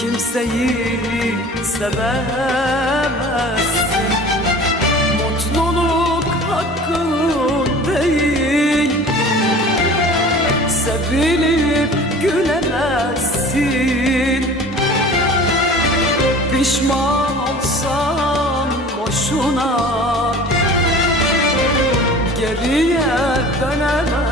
kimseyi sevemezsin. Mutluluk hakkın değil. Sevilip gülemezsin. Pişman olsan boşuna Geriye dönemezsin.